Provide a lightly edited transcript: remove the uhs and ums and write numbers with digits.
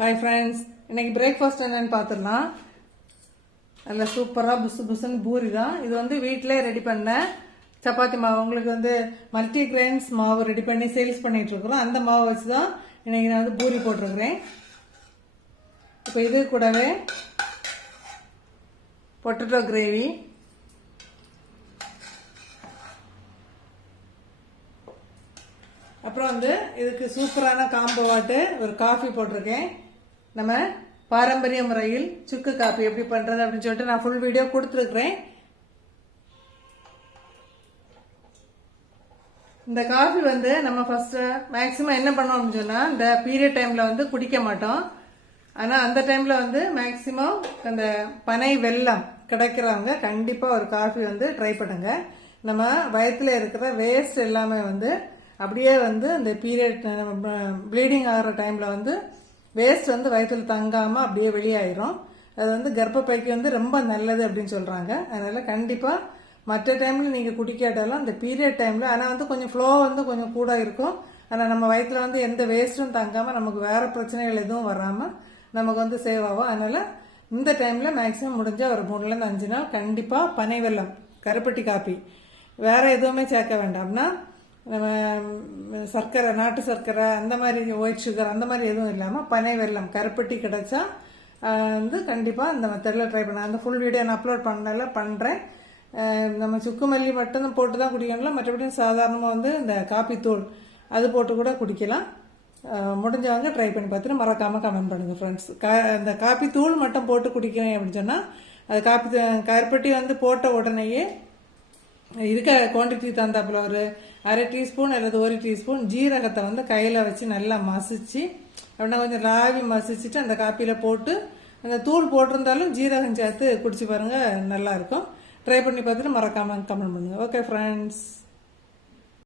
Hi friends, இன்னைக்கு breakfast என்னன்னு பார்த்துடலாம். நல்ல சூப்பராக புசு புசுன்னு பூரி தான். இது வந்து வீட்டிலே ரெடி பண்ண சப்பாத்தி மாவு. உங்களுக்கு வந்து மல்டி கிரெயின்ஸ் மாவு ரெடி பண்ணி சேல்ஸ் பண்ணிட்டு இருக்கிறோம். அந்த மாவை வச்சு தான் இன்னைக்கு நான் வந்து பூரி போட்டிருக்கிறேன். இப்போ இது கூடவே பொட்டேட்டோ கிரேவி, அப்புறம் வந்து இதுக்கு சூப்பரான காம்போ வாட்டு ஒரு காஃபி போட்டிருக்கேன். நம்ம பாரம்பரிய முறையில் சுக்கு காஃபி எப்படி பண்றது அப்படின்னு சொல்லிட்டு நான் ஃபுல் வீடியோ கொடுத்துருக்கிறேன். இந்த காஃபி வந்து நம்ம ஃபர்ஸ்ட் மேக்சிமம் என்ன பண்ணோம் அப்படின்னு சொன்னா, இந்த பீரியட் டைம்ல வந்து குடிக்க மாட்டோம். ஆனா அந்த டைம்ல வந்து மேக்சிமம் அந்த பனை வெல்லம் கிடைக்கிறவங்க கண்டிப்பா ஒரு காஃபி வந்து ட்ரை பண்ணுங்க. நம்ம வயத்துல இருக்கிற வேஸ்ட் எல்லாமே வந்து அப்படியே வந்து இந்த பீரியட் ப்ளீடிங் ஆகிற டைம்ல வந்து வேஸ்ட் வந்து வயிற்றுல தங்காம அப்படியே வெளியாயிரும். அது வந்து கர்ப்பப்பைக்கு வந்து ரொம்ப நல்லது அப்படின்னு சொல்றாங்க. அதனால கண்டிப்பா மற்ற டைம்ல நீங்க குடிக்காட்டாலும் இந்த பீரியட் டைம்ல, ஆனா வந்து கொஞ்சம் ஃப்ளோ வந்து கொஞ்சம் கூட இருக்கும். ஆனா நம்ம வயிற்றுல வந்து எந்த வேஸ்டும் தங்காம நமக்கு வேற பிரச்சனைகள் எதுவும் வராம நமக்கு வந்து சேவ் ஆகும். அதனால இந்த டைம்ல மேக்சிமம் முடிஞ்ச ஒரு 3 to 5 நாள் கண்டிப்பா பனை வெல்லம், கருப்பட்டி காப்பி, வேற எதுவுமே சேர்க்க வேண்டாம்னா நம்ம சர்க்கரை, நாட்டு சர்க்கரை, அந்த மாதிரி ஒயிட் சுகர் அந்த மாதிரி எதுவும் இல்லாமல் பனை வெல்லம், கருப்பட்டி கிடைச்சா வந்து கண்டிப்பாக இந்த மெத்தடில் ட்ரை பண்ண. அந்த ஃபுல் வீடியோ நான் அப்லோட் பண்ணுறேன். நம்ம சுக்கு மல்லி மட்டும் போட்டு தான் குடிக்கணும். மற்றபடி சாதாரணமாக வந்து இந்த காப்பி தூள் அது போட்டு கூட குடிக்கலாம். முடிஞ்சவங்க ட்ரை பண்ணி பார்த்துட்டு மறக்காமல் கமெண்ட் பண்ணுங்கள் ஃப்ரெண்ட்ஸ். இந்த காப்பி தூள் மட்டும் போட்டு குடிக்கிறேன் அப்படின்னு சொன்னால், அது கருப்பட்டி வந்து போட்ட உடனேயே இருக்க குவான்டிட்டி தந்தாப்புல ஒரு 1/2 டீஸ்பூன் அல்லது 1 டீஸ்பூன் ஜீரகத்தை வந்து கையில் வச்சு நல்லா மசிச்சு, அப்படின்னா கொஞ்சம் ராவி மசிச்சுட்டு அந்த காப்பியில் போட்டு அந்த தூள் போட்டிருந்தாலும் ஜீரகம் சேர்த்து குடிச்சு பாருங்க, நல்லா இருக்கும். ட்ரை பண்ணி பார்த்துட்டு மறக்காம கமெண்ட் பண்ணுங்க. Okay friends.